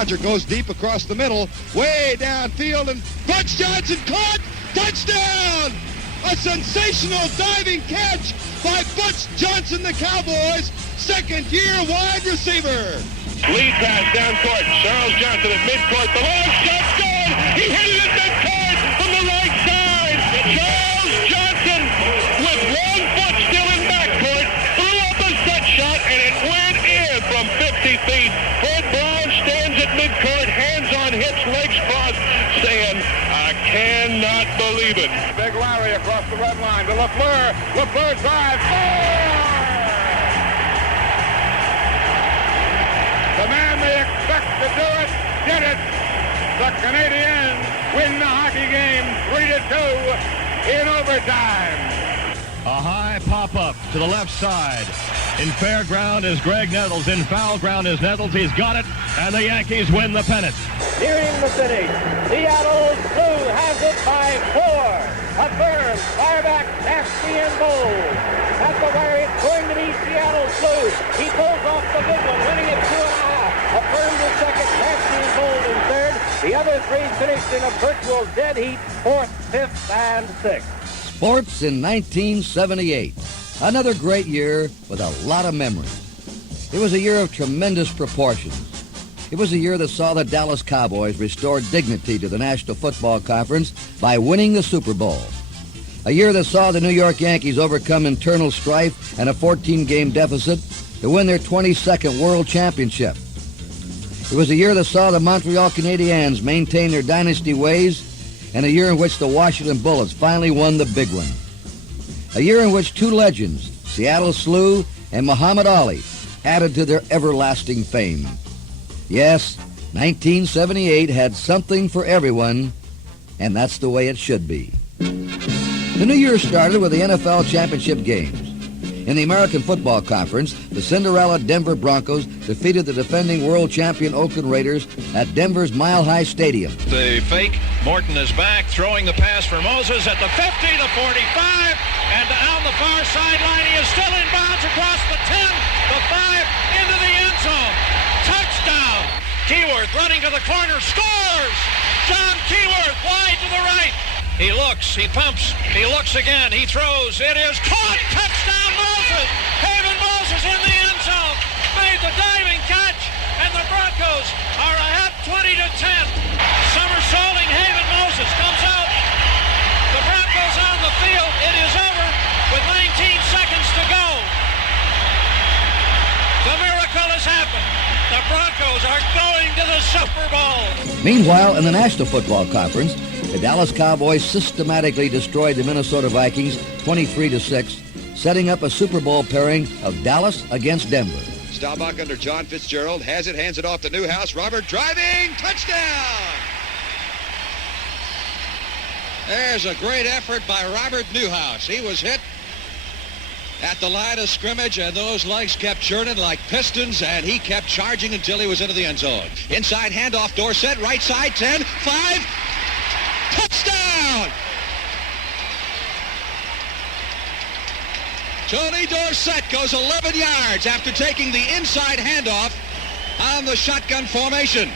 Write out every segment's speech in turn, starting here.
Roger goes deep across the middle, way downfield, and Butch Johnson caught! Touchdown! A sensational diving catch by Butch Johnson, the Cowboys' second-year wide receiver. Lead pass down court. Charles Johnson at midcourt. The long shot good. He hit it at midcourt from the right side. Charles Johnson with one foot still in backcourt threw up a set shot and it went in from 50 feet. Fred Brown stands at midcourt, hands on hips, legs crossed, saying, I cannot believe it. Big Larry across the red line to LaFleur. LaFleur drives. The man they expect to do it, did it. The Canadiens win the hockey game 3-2 in overtime. A high pop-up to the left side. In fair ground is Greg Nettles. In foul ground is Nettles. He's got it, and the Yankees win the pennant. Nearing the finish, Seattle Blue has it by 4. A third, fireback, nasty and bold. At the wire, it's going to be Seattle Blue. He pulls off the big one, winning it 2.5. Affirmed to second, nasty and bold in third. The other three finished in a virtual dead heat, 4th, 5th, and 6th. Sports in 1978. Another great year with a lot of memories. It was a year of tremendous proportions. It was a year that saw the Dallas Cowboys restore dignity to the National Football Conference by winning the Super Bowl. A year that saw the New York Yankees overcome internal strife and a 14-game deficit to win their 22nd World Championship. It was a year that saw the Montreal Canadiens maintain their dynasty ways, and a year in which the Washington Bullets finally won the big one. A year in which two legends, Seattle Slew and Muhammad Ali, added to their everlasting fame. Yes, 1978 had something for everyone, and that's the way it should be. The new year started with the NFL championship games. In the American Football Conference, the Cinderella Denver Broncos defeated the defending world champion Oakland Raiders at Denver's Mile High Stadium. The fake, Morton is back, throwing the pass for Moses at the 50, the 45, and down the far sideline. He is still in bounds across the 10, the 5, into the end zone. Touchdown! Keyworth running to the corner, scores! John Keyworth wide to the right. He looks, he pumps, he looks again, he throws, it is caught, touchdown Moses! Haven Moses in the end zone, made the diving catch, and the Broncos are ahead 20-10. Somersaulting Haven Moses comes out, the Broncos on the field, it is over with 19 seconds to go. The miracle has happened. The Broncos are going to the Super Bowl. Meanwhile, in the National Football Conference, the Dallas Cowboys systematically destroyed the Minnesota Vikings 23-6, setting up a Super Bowl pairing of Dallas against Denver. Staubach under John Fitzgerald, has it, hands it off to Newhouse. Robert driving, touchdown! There's a great effort by Robert Newhouse. He was hit at the line of scrimmage, and those legs kept churning like pistons, and he kept charging until he was into the end zone. Inside handoff, Dorsett, right side, 10, 5, touchdown! Tony Dorsett goes 11 yards after taking the inside handoff on the shotgun formation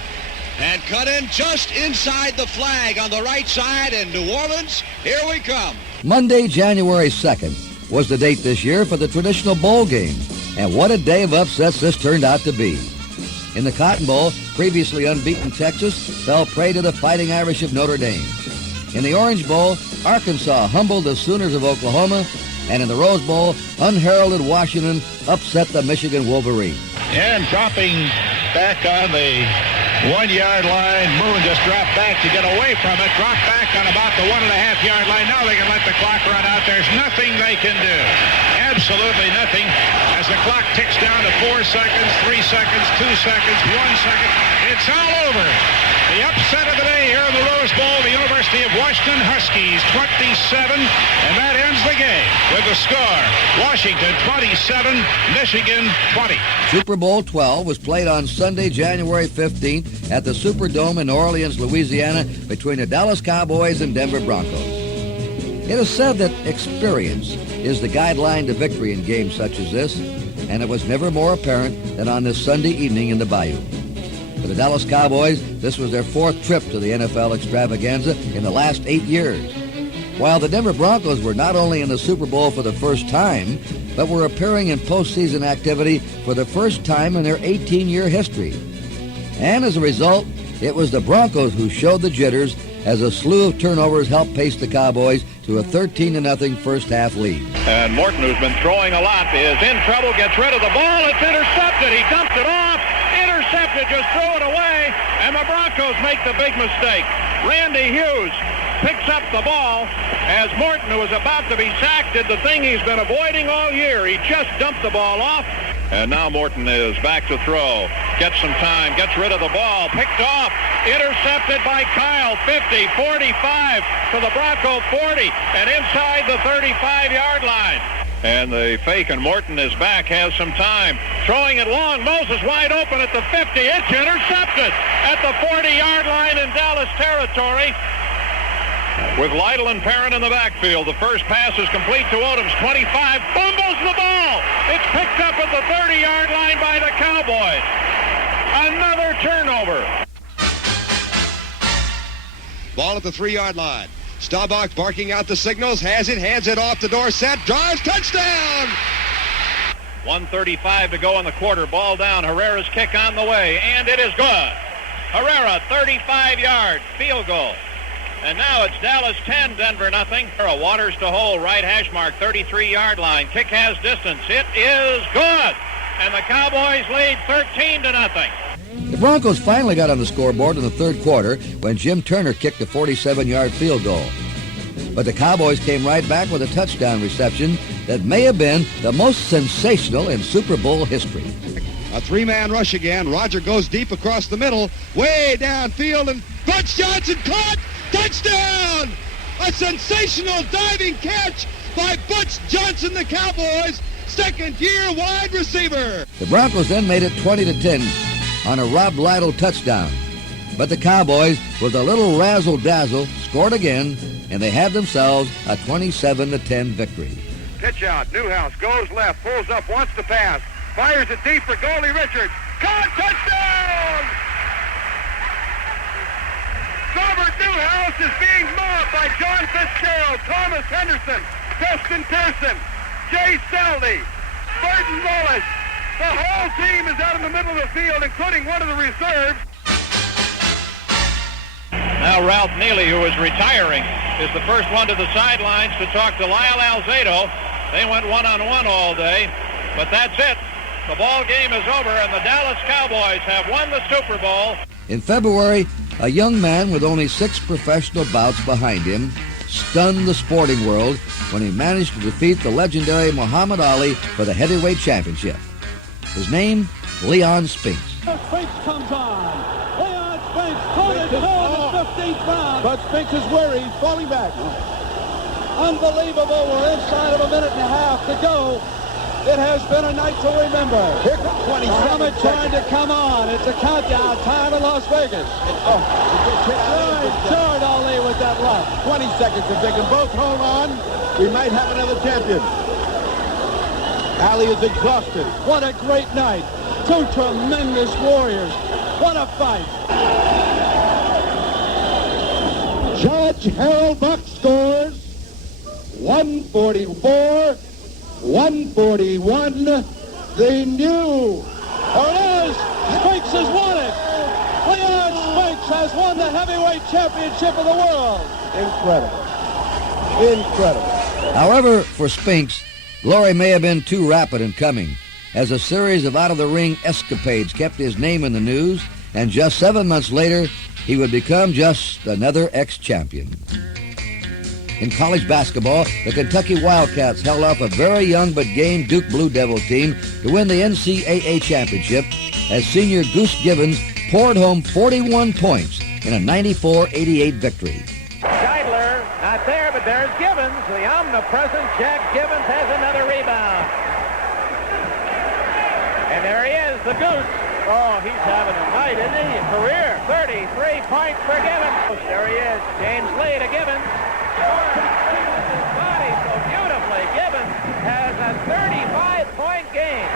and cut in just inside the flag on the right side, and New Orleans, here we come. Monday, January 2nd was the date this year for the traditional bowl game, and what a day of upsets this turned out to be. In the Cotton Bowl, previously unbeaten Texas fell prey to the Fighting Irish of Notre Dame. In the Orange Bowl, Arkansas humbled the Sooners of Oklahoma, and in the Rose Bowl, unheralded Washington upset the Michigan Wolverines. And dropping back on the 1-yard line, Moon just dropped back to get away from it, dropped back on about the 1.5-yard line. Now they can let the clock run out. There's nothing they can do. Absolutely nothing. As the clock ticks down to 4 seconds, 3 seconds, 2 seconds, 1 second. It's all over. The upset of the day here in the Rose Bowl, the University of Washington Huskies 27, and that ends the game with the score: Washington 27, Michigan 20. Super Bowl 12 was played on Sunday, January 15th at the Superdome in New Orleans, Louisiana, between the Dallas Cowboys and Denver Broncos. It is said that experience is the guideline to victory in games such as this, and it was never more apparent than on this Sunday evening in the Bayou. For the Dallas Cowboys, this was their 4th trip to the NFL extravaganza in the last 8 years. While the Denver Broncos were not only in the Super Bowl for the first time, but were appearing in postseason activity for the first time in their 18-year history. And as a result, it was the Broncos who showed the jitters as a slew of turnovers helped pace the Cowboys to a 13-0 first-half lead. And Morton, who's been throwing a lot, is in trouble, gets rid of the ball. It's intercepted. He dumped it off. Intercepted, just throw it away. And the Broncos make the big mistake. Randy Hughes picks up the ball as Morton, who was about to be sacked, did the thing he's been avoiding all year. He just dumped the ball off. And now Morton is back to throw. Gets some time, gets rid of the ball, picked off, intercepted by Kyle, 50, 45 to the Bronco 40, and inside the 35-yard line. And the fake, and Morton is back, has some time. Throwing it long, Moses wide open at the 50. It's intercepted at the 40-yard line in Dallas territory. With Lytle and Perrin in the backfield, the first pass is complete to Odoms, 25, fumbles the ball. It's picked up at the 30-yard line by the Cowboys. Another turnover. Ball at the 3-yard line. Staubach barking out the signals, has it, hands it off to Dorsett, drives, touchdown! 1:35 to go in the quarter, ball down, Herrera's kick on the way, and it is good. Herrera, 35-yard field goal. And now it's Dallas 10, Denver nothing. Waters to hole, right hash mark, 33-yard line. Kick has distance. It is good. And the Cowboys lead 13-0. The Broncos finally got on the scoreboard in the third quarter when Jim Turner kicked a 47-yard field goal. But the Cowboys came right back with a touchdown reception that may have been the most sensational in Super Bowl history. A 3-man rush again. Roger goes deep across the middle, way downfield, and Butch Johnson caught! Touchdown! A sensational diving catch by Butch Johnson, the Cowboys' second-year wide receiver. The Broncos then made it 20-10 on a Rob Lytle touchdown. But the Cowboys, with a little razzle-dazzle, scored again, and they had themselves a 27-10 victory. Pitch out. Newhouse goes left, pulls up, wants to pass, fires it deep for Gowdy Richards. Caught! Touchdown! Robert Newhouse is being mobbed by John Fitzgerald, Thomas Henderson, Dustin Pearson, Jay Saldy, Burton Wallace. The whole team is out in the middle of the field, including one of the reserves. Now Ralph Neely, who is retiring, is the first one to the sidelines to talk to Lyle Alzado. They went one-on-one all day, but that's it. The ball game is over, and the Dallas Cowboys have won the Super Bowl. In February, a young man with only 6 professional bouts behind him stunned the sporting world when he managed to defeat the legendary Muhammad Ali for the heavyweight championship. His name, Leon Spinks. Spinks comes on. Leon Spinks, toe-to-toe in the 15th round. But Spinks is worried. He's falling back. Unbelievable. We're inside of a minute and a half to go. It has been a night to remember. Here comes 20 Muhammad trying to come on. It's a countdown time in Las Vegas. Short Ali with that left. 20 seconds. If they can both hold on, we might have another champion. Ali is exhausted. What a great night. 2 tremendous warriors. What a fight. Judge Harold Buck scores 144. 141, the new. There it is. Spinks has won it. Leon Spinks has won the heavyweight championship of the world. Incredible. Incredible. However, for Spinks, glory may have been too rapid in coming, as a series of out-of-the-ring escapades kept his name in the news, and just 7 months later, he would become just another ex-champion. In college basketball, the Kentucky Wildcats held off a very young but game Duke Blue Devil team to win the NCAA championship as senior Goose Gibbons poured home 41 points in a 94-88 victory. Scheidler not there, but there's Gibbons. The omnipresent Jack Gibbons has another rebound. And there he is, the Goose. Oh, he's having a night, isn't he? Career 33 points for Gibbons. There he is, James Lee to Gibbons. His body so beautifully. Gibbons has a 35-point game.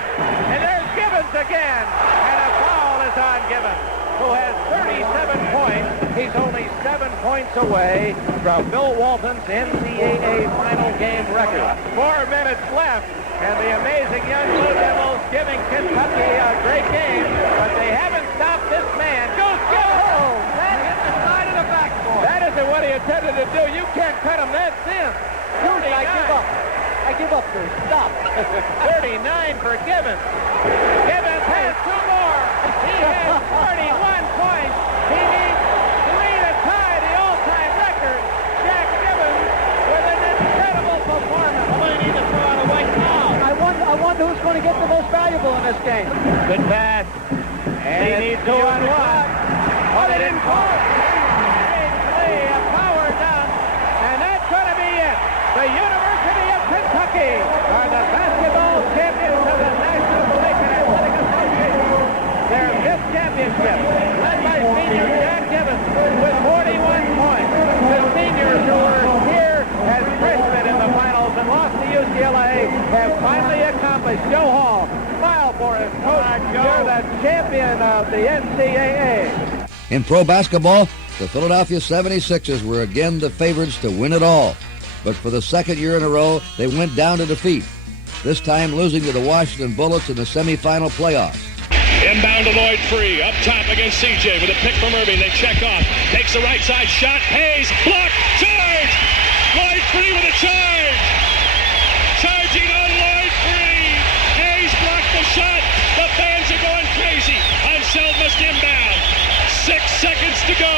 And there's Gibbons again. And a foul is on Gibbons, who has 37 points. He's only 7 points away from Bill Walton's NCAA final game record. 4 minutes left, and the amazing young Blue Devils giving Kentucky a great game, but they haven't stopped this man. Goes Gibbons! That hit the side of the backboard. That isn't what he intended to do. You can't cut him that thin. Gowdy, I give up. I give up there. Stop. 39 for Gibbons. Gibbons has 2 more. He has 41 points. He needs 3 to tie the all-time record. Jack Gibbons with an incredible performance. Somebody needs to throw out a white foul. I wonder who's going to get the most valuable in this game. Good pass. And he needs 2 on 1. Oh, they didn't call it. A power dunk. And that's going to be it. The University of Kentucky are the basketball champions of the National Collegiate Athletic Association. Their 5th championship, led by senior Jack Gibbons with 41 points. The seniors who were here as freshmen in the finals and lost to UCLA have finally accomplished. Joe Hall, smile for his coach. You're the champion of the NCAA. In pro basketball, the Philadelphia 76ers were again the favorites to win it all. But for the second year in a row, they went down to defeat, this time losing to the Washington Bullets in the semifinal playoffs. Inbound to Lloyd Free, up top against CJ with a pick from Irving. They check off, takes the right side shot, Hayes, block, charge! Lloyd Free with a charge! Charging on Lloyd Free! Hayes blocked the shot, the fans are going crazy. Unseld must inbound. 6 seconds to go.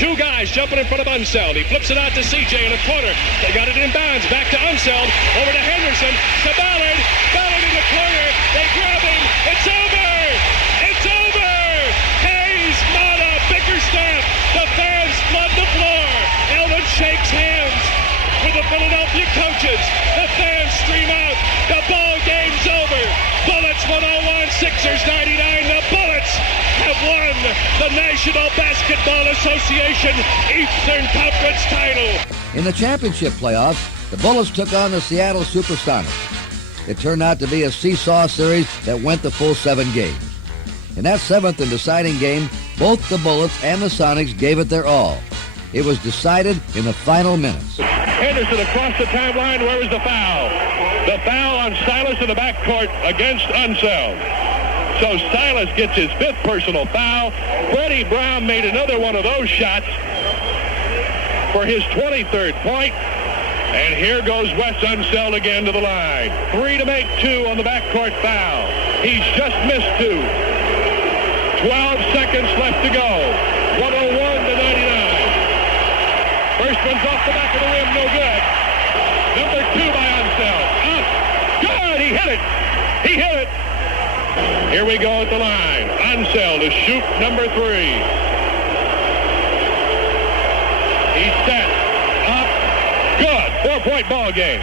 2 guys jumping in front of Unseld. He flips it out to CJ in a corner. They got it inbounds. Back to Unseld. Over to Henderson. To Ballard. Ballard in the corner. They grab him. It's over. It's over. Hayes, Mata, Bickerstaff. The fans flood the floor. Eldon shakes hands with the Philadelphia coaches. The fans stream out. The ball game's over. Bullets 101, Sixers 99. The Bullets have won the National Basketball Association Eastern Conference title. In the championship playoffs, the Bullets took on the Seattle Supersonics. It turned out to be a seesaw series that went the full 7 games. In that 7th and deciding game, both the Bullets and the Sonics gave it their all. It was decided in the final minutes. Henderson across the timeline. Where was the foul? The foul on Silas in the backcourt against Unseld. So Silas gets his 5th personal foul. Freddie Brown made another one of those shots for his 23rd point. And here goes Wes Unseld again to the line. 3 to make 2 on the backcourt foul. He's just missed 2. 12 seconds left to go. 101 to 99. First one's off the back of the rim, no good. Number 2 by Unseld. Up. Good, he hit it. He hit it. Here we go at the line. Unseld to shoot number 3. He's set. Up. Good. 4-point ball game.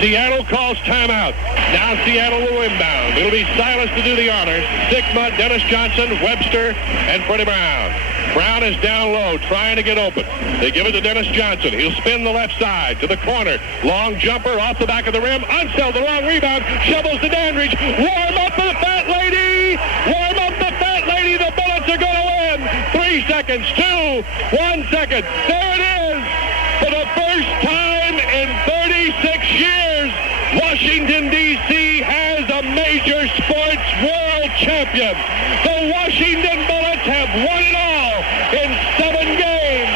Seattle calls timeout. Now Seattle will inbound. It'll be Silas to do the honors. Sigma, Dennis Johnson, Webster, and Freddie Brown. Brown is down low, trying to get open. They give it to Dennis Johnson. He'll spin the left side to the corner. Long jumper off the back of the rim. Unseld, the wrong rebound. Shovels to Dandridge. Warm up for the fat lady. Warm up the fat lady. The Bullets are going to win. 3 seconds. 2. 1 second. There it is. For the first time in 36 years, Washington, D.C. has a major sports world champion. The Washington Bullets have won it all in 7 games.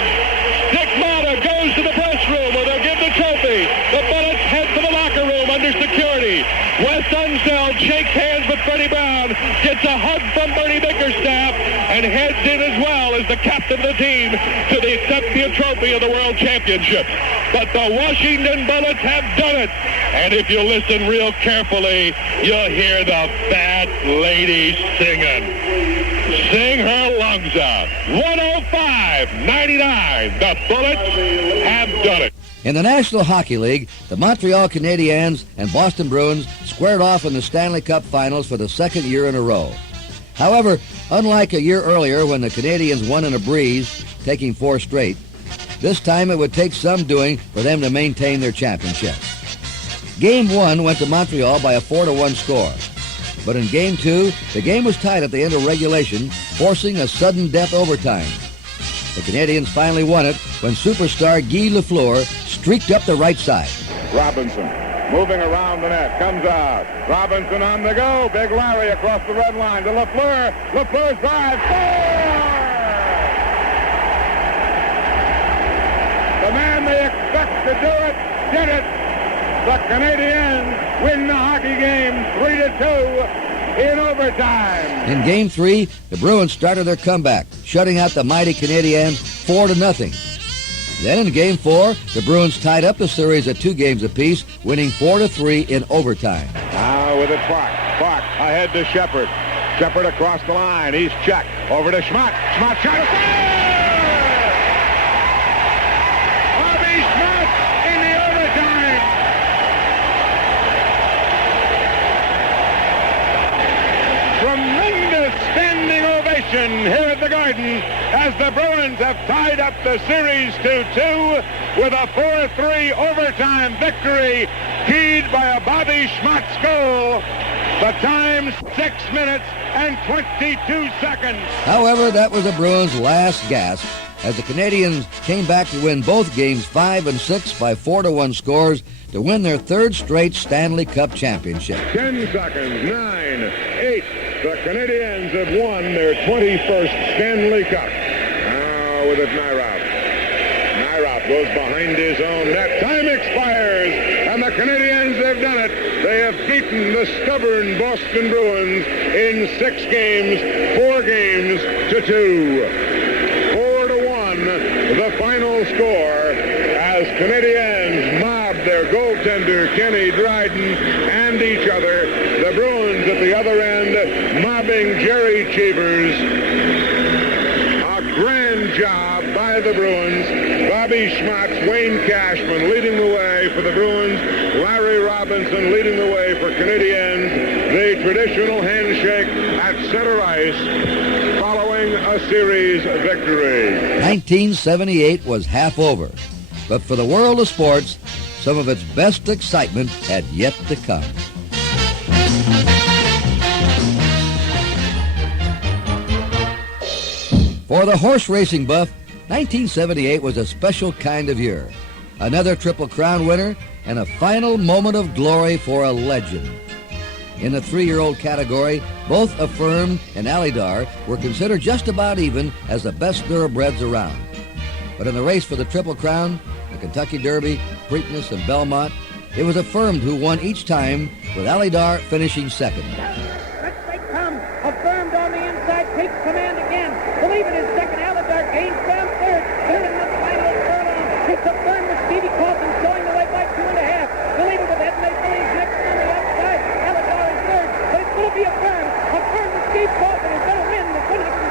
Dick Mata goes to the press room where they'll give the trophy. The Bullets head to the locker room under security. Wes Unseld shakes hands with Freddie Brown, gets a hug from Bernie Bickerstaff, and heads in as well as the captain of the team to accept the trophy of the World Championship. But the Washington Bullets have done it. And if you listen real carefully, you'll hear the fat lady singing. Sing her lungs out. 105-99. The Bullets have done it. In the National Hockey League, the Montreal Canadiens and Boston Bruins squared off in the Stanley Cup Finals for the 2nd year in a row. However, unlike a year earlier when the Canadiens won in a breeze, taking 4 straight, this time it would take some doing for them to maintain their championship. Game 1 went to Montreal by a 4-1 score. But in Game 2, the game was tied at the end of regulation, forcing a sudden death overtime. The Canadians finally won it when superstar Guy Lafleur streaked up the right side. Robinson moving around the net, comes out. Robinson on the go. Big Larry across the red line to Lafleur. Lafleur's drive, score! The man they expect to do it, did it. The Canadiens win the hockey game 3-2 in overtime. In Game 3, the Bruins started their comeback, shutting out the mighty Canadiens 4-0. Then in Game 4, the Bruins tied up the series at 2 games apiece, winning 4-3 in overtime. Now with it, Clark ahead to Shepard. Shepard across the line. He's checked. Over to Schmatt. Schmatt shot a Bobby Schmatt in the overtime. Tremendous standing ovation here at the Garden as the Bruins have tied up the series to 2 with a 4-3 overtime victory, keyed by a Bobby Schmatt's goal. The time, 6 minutes and 22 seconds. However, that was the Bruins' last gasp as the Canadians came back to win both games 5 and 6 by 4-1 scores to win their 3rd straight Stanley Cup championship. 10 seconds, 9, 8. The Canadiens have won their 21st Stanley Cup. Now with it, Narrated. Narrated goes behind his own net. Time expires, and the Canadiens have done it. They have beaten the stubborn Boston Bruins in 6 games, 4 games to 2. 4-1, the final score, as Canadiens mob their goaltender Kenny Dryden and each other. The Bruins at the other end mobbing Jerry Cheevers. A grand job by the Bruins. Bobby Schmatt, Wayne Cashman leading the way for the Bruins. Larry Robinson leading the way for Canadiens. The traditional handshake at center ice following a series victory. 1978 was half over, but for the world of sports, some of its best excitement had yet to come. For the horse racing buff, 1978 was a special kind of year. Another Triple Crown winner and a final moment of glory for a legend. In the 3-year-old category, both Affirmed and Alydar were considered just about even as the best thoroughbreds around. But in the race for the Triple Crown, the Kentucky Derby, Preakness, and Belmont, it was Affirmed who won each time, with Alydar finishing second. Let's they come. Affirmed on the inside, takes command again. Believe it is second. Alydar gains ground third. Third in the final furlong. It's Affirmed with Stevie Coffin showing the way by 2.5. Believe it with Edmund Phillies next on the outside. Alydar in third, but it's going to be Affirmed. Affirmed with Steve Coffin is going to win the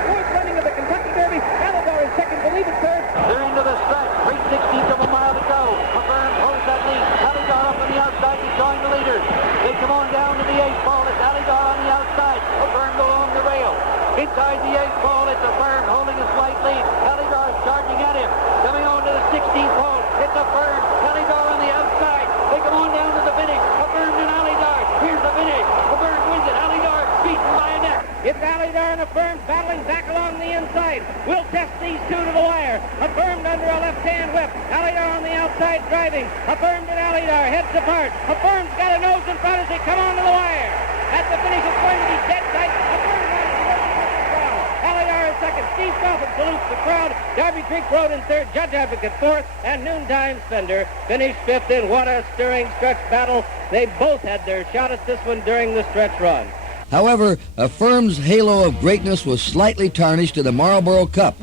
4th running of the Kentucky Derby. Alydar is second. Believe it third. They're into the stretch. 3/16 of a mile to go. Affirmed holds that lead. Alydar up on the outside to join the leaders. They come on down to the 8th ball. It's Alydar on the outside. Affirmed along the rail. Inside the 8th ball, it's Affirmed holding a slight lead. Alydar is charging at him. Coming on to the 16th ball, it's Affirmed. Alydar on the outside. They come on down to the finish. Affirmed and Alydar. Here's the finish. Affirmed wins it. Alydar beaten by a neck. It's Alydar and Affirmed battling back along the inside. We'll test these two to the wire. Affirmed under a left-hand whip. Alydar on the outside driving. Affirmed and Alydar heads apart. Affirmed's got a nose in front as they come on to the wire. At the finish, it's going to be dead tight. Affirmed wins the crowd. Alydar is second. Steve Coffin salutes the crowd. Darby Creek Road in third. Judge Advocate fourth. And Noontime Spender finished fifth in what a stirring stretch battle. They both had their shot at this one during the stretch run. However, Affirmed's halo of greatness was slightly tarnished in the Marlboro Cup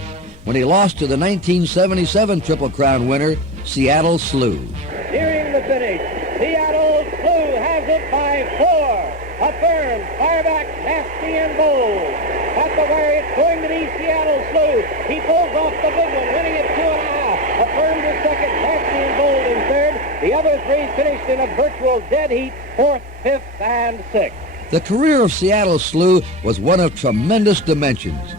when he lost to the 1977 Triple Crown winner, Seattle Slew. Nearing the finish, Seattle Slew has it by 4. Affirmed, fireback, nasty and bold. At the wire, it's going to be Seattle Slew. He pulls off the big one, winning it 2.5. Affirmed is second, nasty and bold in third. The other 3 finished in a virtual dead heat, 4th, 5th, and 6th. The career of Seattle Slew was one of tremendous dimensions.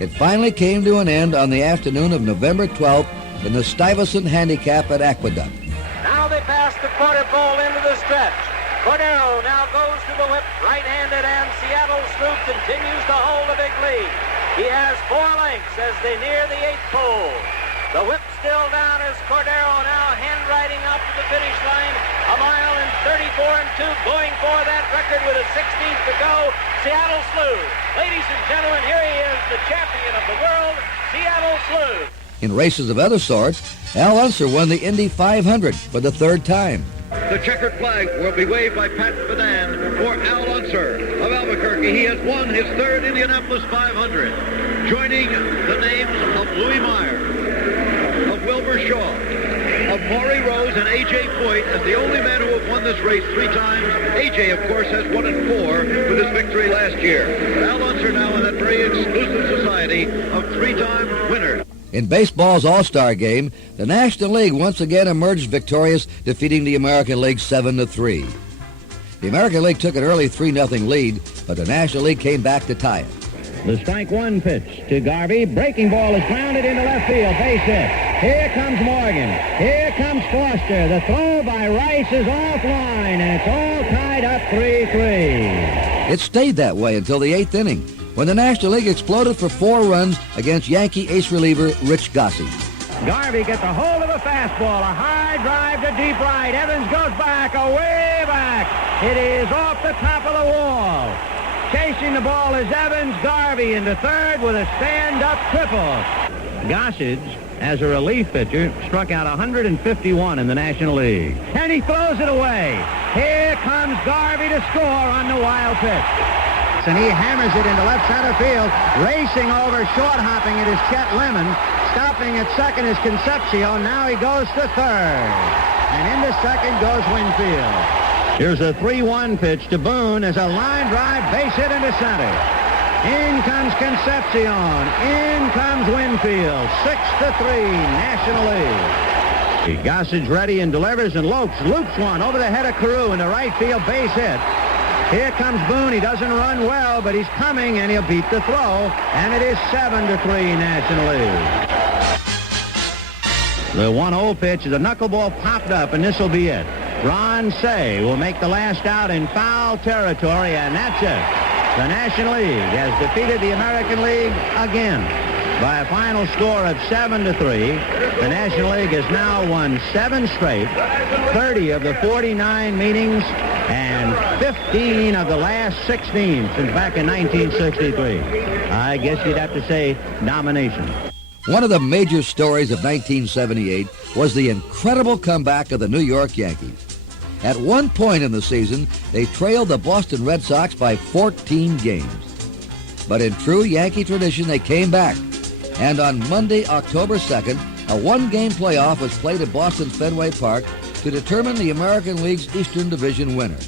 It finally came to an end on the afternoon of November 12th in the Stuyvesant Handicap at Aqueduct. Now they pass the quarter pole into the stretch. Cordero now goes to the whip, right-handed, and Seattle Slew continues to hold a big lead. He has 4 lengths as they near the 8th pole. The whip still down as Cordero now handwriting up to the finish line. 1 mile and 34 and 2, going for that record with a 16th to go. Seattle Slew. Ladies and gentlemen, here he is, the champion of the world, Seattle Slew. In races of other sorts, Al Unser won the Indy 500 for the 3rd time. The checkered flag will be waved by Pat Bedan for Al Unser of Albuquerque. He has won his 3rd Indianapolis 500, joining the names of Louis Meyer, of Wilbur Shaw, of Maury Rose, and A.J. Foyt as the only men who have won this race 3 times. A.J., of course, has won it 4 with his victory last year. Al Unser now in that very exclusive society of 3-time winners. In baseball's All-Star game, the National League once again emerged victorious, defeating the American League 7-3. The American League took an early 3-0 lead, but the National League came back to tie it. The strike 1 pitch to Garvey. Breaking ball is grounded into left field. Base hit. Here comes Morgan. Here comes Foster. The throw by Rice is offline, and it's all tied up 3-3. It stayed that way until the 8th inning, when the National League exploded for 4 runs against Yankee ace reliever Rich Gossage. Garvey gets a hold of a fastball. A high drive to deep right. Evans goes back, away back. It is off the top of the wall. Chasing the ball is Evans. Garvey into 3rd with a stand-up triple. Gossage, as a relief pitcher, struck out 151 in the National League. And he throws it away. Here comes Garvey to score on the wild pitch. And he hammers it into left center field. Racing over, short hopping it is Chet Lemon. Stopping at second is Concepcion. Now he goes to 3rd. And into 2nd goes Winfield. Here's a 3-1 pitch to Boone as a line drive, base hit into center. In comes Concepcion. In comes Winfield. 6-3, National League. Gossage ready and delivers, and Lopes loops one over the head of Carew into right field, base hit. Here comes Boone. He doesn't run well, but he's coming, and he'll beat the throw, and it is 7-3 National League. The 1-0 pitch is a knuckleball popped up, and this will be it. Ron Say will make the last out in foul territory, and that's it. The National League has defeated the American League again by a final score of 7-3. The National League has now won 7 straight, 30 of the 49 meetings, and 15 of the last 16 since back in 1963. I guess you'd have to say domination. One of the major stories of 1978 was the incredible comeback of the New York Yankees. At one point in the season, they trailed the Boston Red Sox by 14 games. But in true Yankee tradition, they came back. And on Monday, October 2nd, a 1-game playoff was played at Boston's Fenway Park to determine the American League's Eastern Division winner.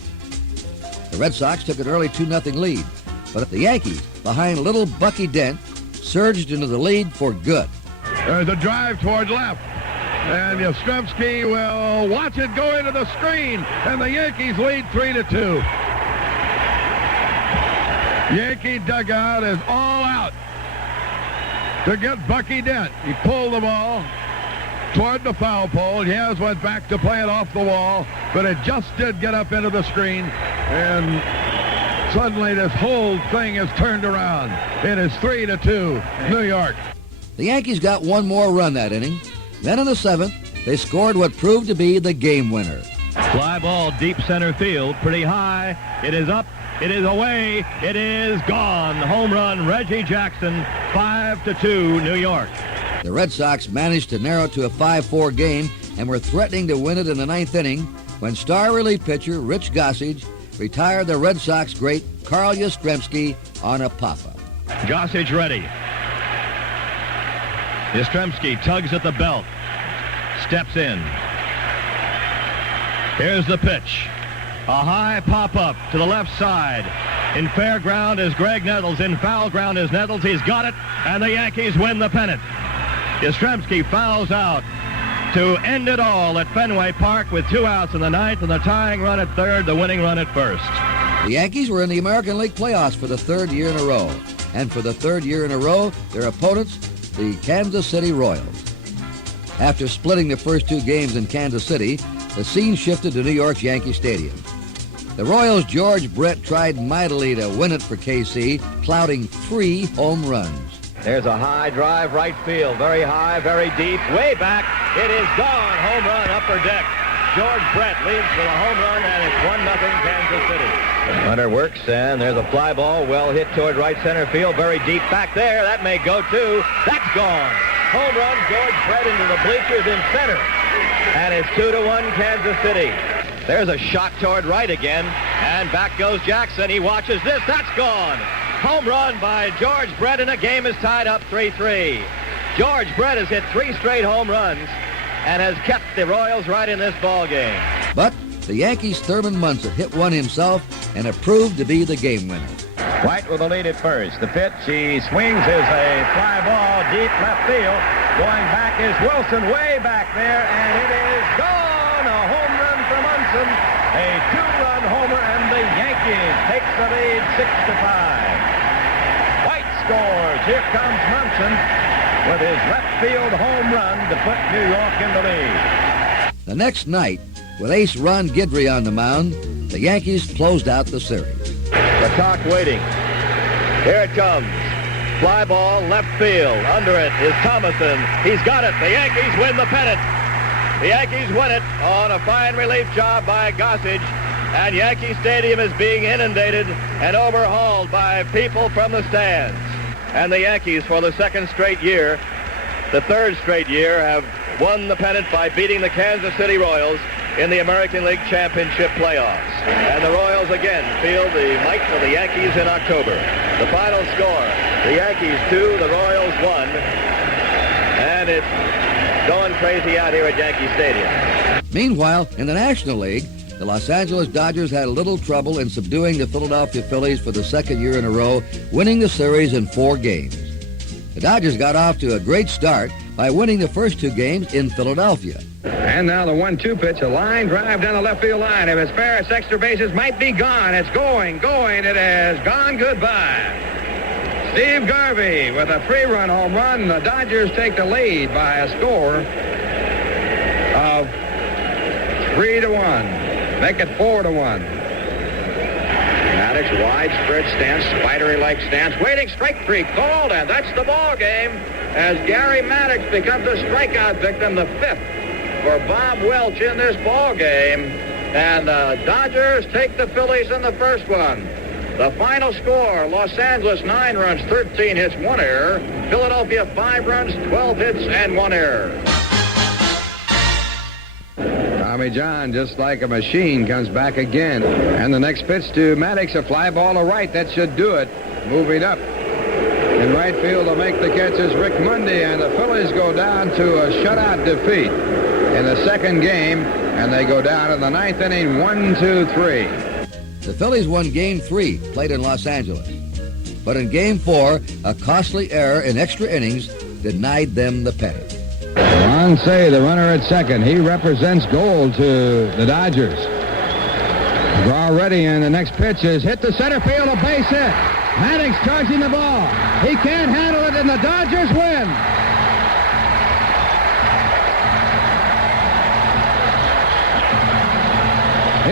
The Red Sox took an early 2-0 lead, but the Yankees, behind little Bucky Dent, surged into the lead for good. There's a drive toward left, and Yastrzemski will watch it go into the screen, and the Yankees lead 3-2. Yankee dugout is all out to get Bucky Dent. He pulled the ball toward the foul pole. Yaz went back to play it off the wall, but it just did get up into the screen, and suddenly this whole thing is turned around. It is 3-2, New York. The Yankees got one more run that inning. Then in the 7th, they scored what proved to be the game winner. Fly ball deep center field, pretty high. It is up. It is away. It is gone. Home run, Reggie Jackson, 5-2, New York. The Red Sox managed to narrow to a 5-4 game and were threatening to win it in the 9th inning when star relief pitcher Rich Gossage retired the Red Sox great Carl Yastrzemski on a pop-up. Gossage ready. Yastrzemski tugs at the belt. Steps in. Here's the pitch. A high pop-up to the left side. In fair ground is Greg Nettles. In foul ground is Nettles. He's got it, and the Yankees win the pennant. Yastrzemski fouls out to end it all at Fenway Park with 2 outs in the 9th and the tying run at 3rd, the winning run at 1st. The Yankees were in the American League playoffs for the 3rd year in a row. And for the 3rd year in a row, their opponents, the Kansas City Royals. After splitting the first 2 games in Kansas City, the scene shifted to New York's Yankee Stadium. The Royals' George Brett tried mightily to win it for KC, clouding 3 home runs. There's a high drive right field. Very high, very deep, way back. It is gone. Home run, upper deck. George Brett leads for the home run, and it's 1-0 Kansas City. Hunter works, and there's a fly ball well hit toward right center field. Very deep back there. That may go too. That's gone. Home run, George Brett into the bleachers in center. And it's 2-1 Kansas City. There's a shot toward right again, and back goes Jackson. He watches this. That's gone. Home run by George Brett, and the game is tied up 3-3. George Brett has hit 3 straight home runs and has kept the Royals right in this ball game. But the Yankees' Thurman Munson hit one himself, and it proved to be the game winner. White with the lead at first. The pitch he swings is a fly ball deep left field. Going back is Wilson way back there, and it is gone. A home run for Munson. A 2-run homer, and the Yankees take the lead 6-5. White scores. Here comes Munson with his left field home run to put New York in the lead. The next night, with ace Ron Guidry on the mound, the Yankees closed out the series. The clock waiting. Here it comes. Fly ball left field. Under it is Thomason. He's got it. The Yankees win the pennant. The Yankees win it on a fine relief job by Gossage. And Yankee Stadium is being inundated and overhauled by people from the stands. And the Yankees, for the second straight year, the third straight year, have won the pennant by beating the Kansas City Royals in the American League Championship playoffs. And the Royals again feel the might of the Yankees in October. The final score, the Yankees 2, the Royals 1. And it's going crazy out here at Yankee Stadium. Meanwhile, in the National League, the Los Angeles Dodgers had a little trouble in subduing the Philadelphia Phillies for the second year in a row, winning the series in 4 games. The Dodgers got off to a great start by winning the first 2 games in Philadelphia. And now the 1-2 pitch, a line drive down the left field line. If it's fair, its extra bases might be gone. It's going. It has gone goodbye. Steve Garvey with a 3-run home run. The Dodgers take the lead by a score of 3-1. Make it 4-1. Maddox, widespread stance, spidery-like stance, waiting, strike 3 called, and that's the ball game as Gary Maddox becomes a strikeout victim, the 5th for Bob Welch in this ball game. And the Dodgers take the Phillies in the first one. The final score, Los Angeles 9 runs, 13 hits, 1 error. Philadelphia 5 runs, 12 hits, and 1 error. Tommy John, just like a machine, comes back again. And the next pitch to Maddox, a fly ball to right. That should do it. Moving up. In right field to make the catch is Rick Mundy, and the Phillies go down to a shutout defeat in the second game, and they go down in the 9th inning, 1-2-3. The Phillies won Game 3, played in Los Angeles. But in Game 4, a costly error in extra innings denied them the pennant. Say, the runner at second. He represents gold to the Dodgers. Draw ready, and the next pitch is hit to center field, a base hit. Maddox charging the ball. He can't handle it, and the Dodgers win.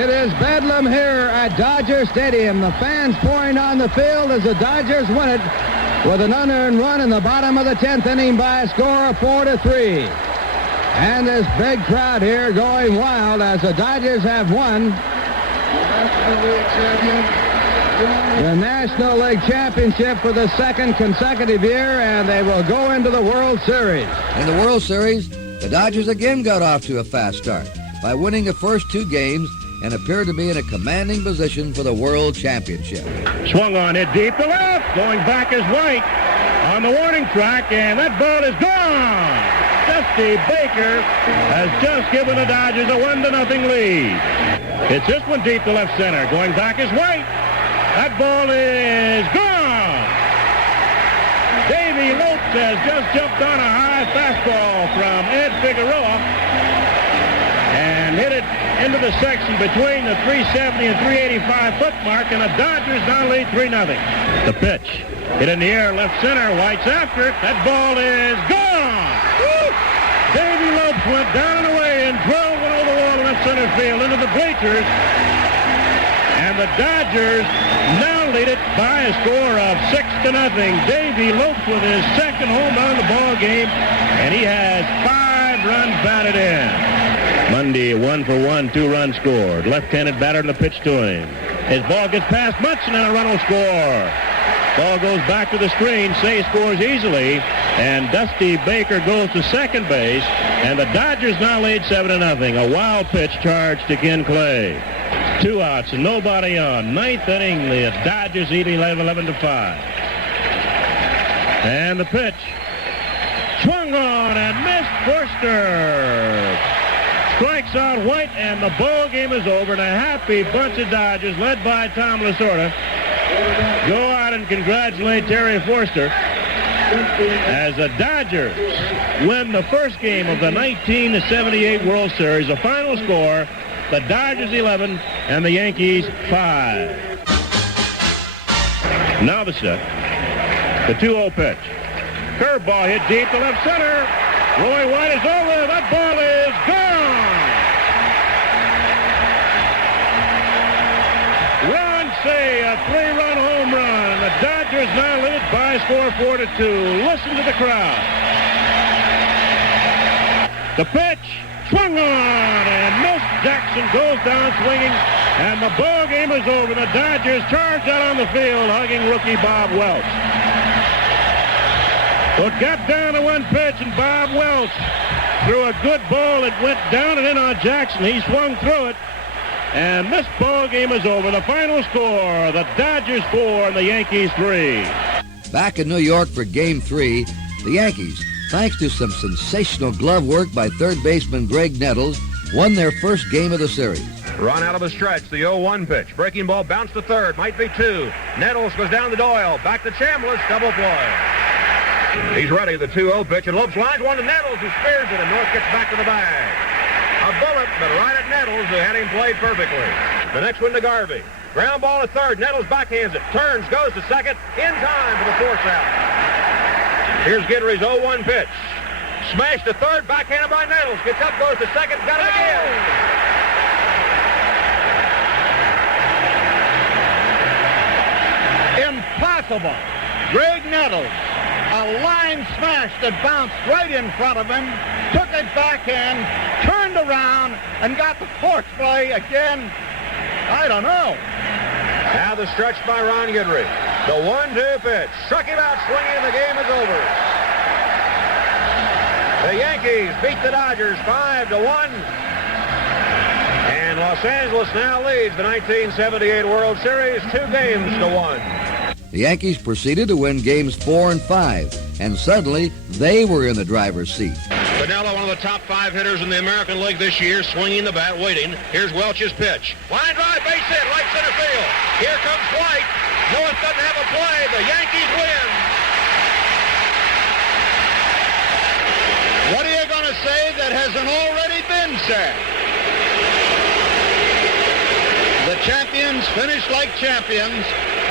It is bedlam here at Dodger Stadium. The fans pouring on the field as the Dodgers win it with an unearned run in the bottom of the 10th inning by a score of 4-3. And this big crowd here going wild as the Dodgers have won the National League Championship for the second consecutive year, and they will go into the World Series. In the World Series, the Dodgers again got off to a fast start by winning the first 2 games and appeared to be in a commanding position for the World Championship. Swung on it deep to left. Going back is White on the warning track, and that ball is gone. Dusty Baker has just given the Dodgers a 1-0 lead. It's this one deep to left center. Going back is White. That ball is gone. Davey Lopes has just jumped on a high fastball from Ed Figueroa and hit it into the section between the 370 and 385 foot mark, and the Dodgers now lead 3-0. The pitch hit in the air, left center. White's after it. That ball is gone. Woo! Davey Lopes went down and away and drove one over the wall in left center field into the bleachers. And and the Dodgers now lead it by a score of 6-0. Davey Lopes with his second home run of the ball game, and he has 5 runs batted in. Mundy, 1-for-1, 2 runs scored. Left-handed batter in the pitch to him. His ball gets past Munson, and a run will score. Ball goes back to the screen. Say scores easily, and Dusty Baker goes to second base, and the Dodgers now lead 7-0. A wild pitch charge to Ken Clay. 2 outs and nobody on. 9th inning, the Dodgers lead 11-5. And the pitch swung on and missed. Forster strikes out White, and the ball game is over. And a happy bunch of Dodgers, led by Tom Lasorda, go out and congratulate Terry Forster as the Dodgers win the first game of the 1978 World Series. The final score, the Dodgers 11 and the Yankees 5. Now the set. The 2-0 pitch. Curveball hit deep to left center. Roy White is over. That ball is gone. Ron Cey, a 3-run home run. The Dodgers now lead it by a score 4-2. Listen to the crowd. The pitch swung on and missed. Jackson goes down swinging, and the ball game is over. The Dodgers charge out on the field, hugging rookie Bob Welch. So it got down to one pitch, and Bob Welch threw a good ball. It went down and in on Jackson. He swung through it, and this ball game is over. The final score, the Dodgers 4 and the Yankees 3. Back in New York for Game 3, the Yankees, thanks to some sensational glove work by third baseman Greg Nettles, won their first game of the series. Run out of a stretch, the 0-1 pitch. Breaking ball bounced to third, might be 2. Nettles goes down to Doyle, back to Chambliss, double play. He's ready, the 2-0 pitch, and Lopes lines one to Nettles, who spears it, and North gets back to the bag. A bullet, but right at Nettles, who had him played perfectly. The next one to Garvey. Ground ball to third, Nettles backhands it, turns, goes to second, in time for the force out. Here's Guidry's 0-1 pitch. Smash to third, backhanded by Nettles. Gets up, goes to second, got it again. Impossible. Greg Nettles, a line smash that bounced right in front of him, took it backhand, turned around, and got the force play again. I don't know. Now the stretch by Ron Guidry. The 1-2 pitch. Struck him out swinging, and the game is over. The Yankees beat the Dodgers 5-1. And Los Angeles now leads the 1978 World Series 2-1. The Yankees proceeded to win games 4 and 5, and suddenly they were in the driver's seat. Piniella, one of the top 5 hitters in the American League this year, swinging the bat, waiting. Here's Welch's pitch. Line drive, base hit, right center field. Here comes White. North doesn't have a play. The Yankees win. What are you going to say that hasn't already been said? The champions finish like champions.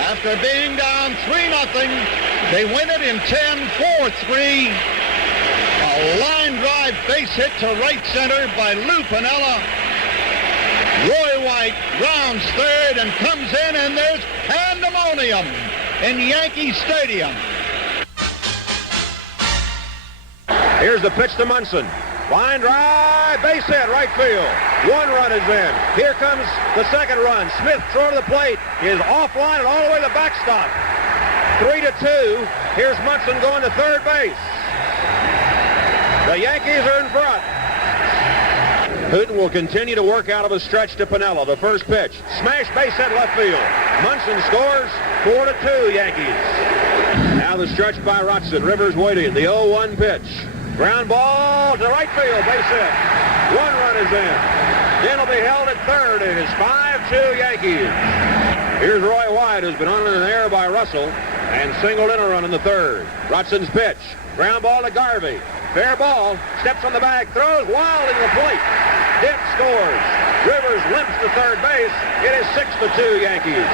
After being down 3-0, they win it in 10-4-3. A line drive base hit to right center by Lou Piniella. Roy White rounds third and comes in, and there's pandemonium in Yankee Stadium. Here's the pitch to Munson. Line drive, base hit, right field. 1 run is in. Here comes the second run. Smith, throw to the plate, is offline and all the way to the backstop. 3-2. Here's Munson going to third base. The Yankees are in front. Hooten will continue to work out of a stretch to Piniella. The first pitch. Smash base hit left field. Munson scores. 4-2 Yankees. Now the stretch by Rotson. Rivers waiting. The 0-1 pitch. Ground ball to right field. Base hit. 1 run is in. Then will be held at third. It is 5-2 Yankees. Here's Roy White, who's been on an error by Russell and singled in a run in the third. Rotson's pitch. Ground ball to Garvey. Fair ball. Steps on the bag. Throws wild into the plate. Dent scores. Rivers limps to third base. It is 6-2 Yankees.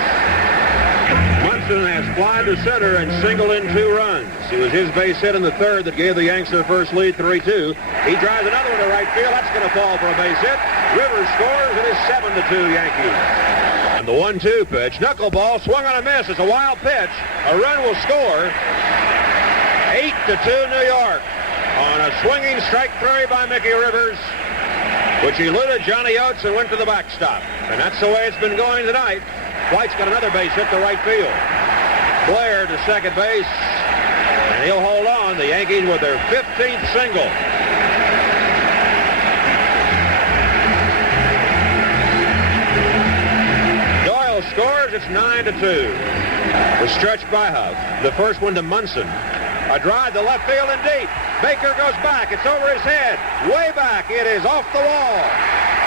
Munson has flied to center and singled in 2 runs. It was his base hit in the third that gave the Yanks their first lead, 3-2. He drives another one to right field. That's going to fall for a base hit. Rivers scores. It is 7-2 Yankees. And the 1-2 pitch, knuckleball, swung on a miss. It's a wild pitch. A run will score. 8-2 New York on a swinging strike three by Mickey Rivers, which eluded Johnny Oates and went to the backstop. And that's the way it's been going tonight. White's got another base hit to right field. Blair to second base, and he'll hold on. The Yankees with their 15th single. Doyle scores. It's 9-2. The stretch by Huff. The first one to Munson. A drive to left field and deep. Baker goes back. It's over his head. Way back. It is off the wall.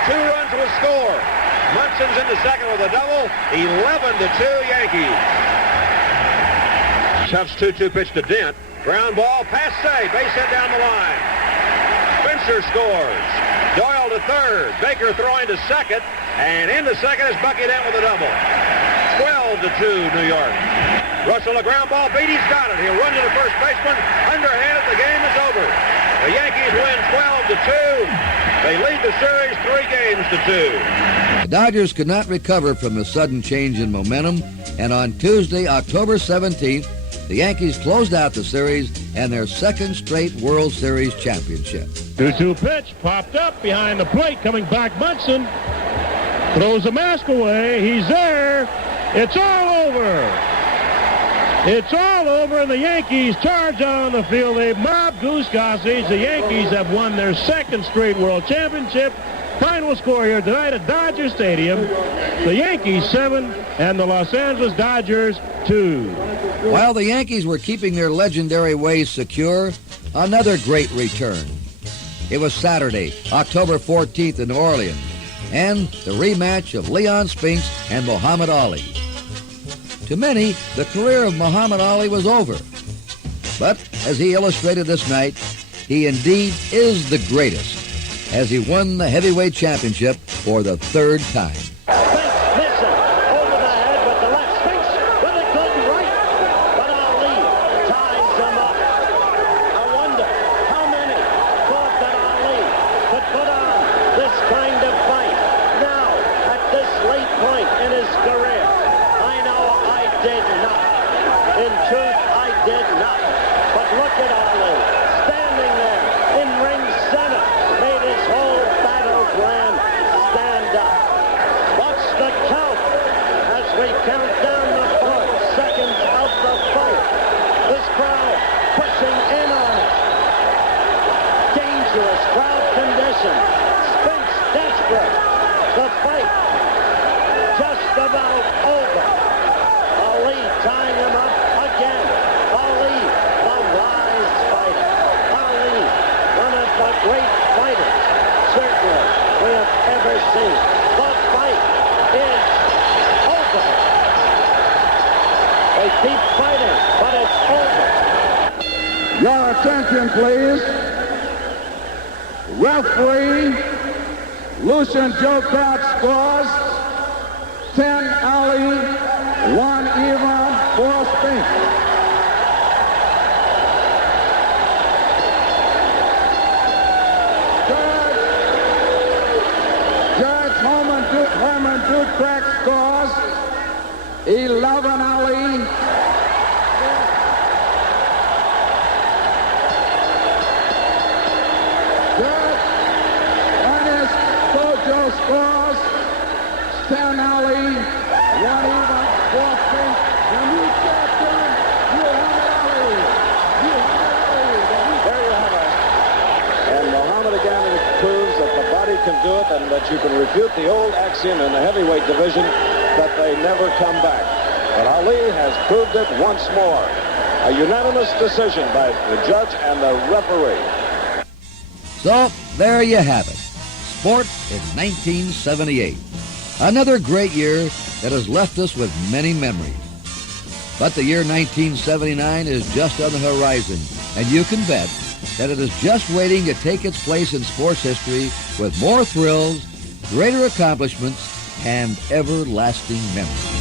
2 runs will score. Munson's into second with a double. 11-2 Yankees. Huff's 2-2 pitch to Dent. Ground ball, passe, base hit down the line. Spencer scores. Doyle to third. Baker throwing to second. And into second is Bucky Dent with a double. 12-2 New York. Russell, a ground ball. Beatty's got it. He'll run to the first baseman. Underhanded, the game is over. The Yankees win 12-2. They lead the series 3-2. The Dodgers could not recover from the sudden change in momentum, and on Tuesday, October 17th, the Yankees closed out the series and their second straight World Series championship. 2-2 pitch popped up behind the plate, coming back Munson. Throws the mask away. He's there. It's all over. It's all over, and the Yankees charge on the field. They mob Goose Gossage. The Yankees have won their second straight World Championship. Final score here tonight at Dodger Stadium. The Yankees 7 and the Los Angeles Dodgers 2. While the Yankees were keeping their legendary ways secure, another great return. It was Saturday, October 14th in New Orleans, and the rematch of Leon Spinks and Muhammad Ali. To many, the career of Muhammad Ali was over. But, as he illustrated this night, he indeed is the greatest, as he won the heavyweight championship for the third time. The fight just about over. Ali tying him up again. Ali, the wise fighter. Ali, one of the great fighters, certainly, we have ever seen. The fight is over. They keep fighting, but it's over. Your attention, please. Referee Lucian Joe Curt scores 10 Ali, 1 even, 4 Spinks. Judge Herman Dukrak scores 11 Ali. Scores 10 Ali, 1 even, 4 Spinks. The new champion, Muhammad Ali. There you have it. And Muhammad again proves that the body can do it and that you can refute the old axiom in the heavyweight division that they never come back. But Ali has proved it once more. A unanimous decision by the judge and the referee. So, there you have it. Sport in 1978. Another great year that has left us with many memories. But the year 1979 is just on the horizon, and you can bet that it is just waiting to take its place in sports history with more thrills, greater accomplishments, and everlasting memories.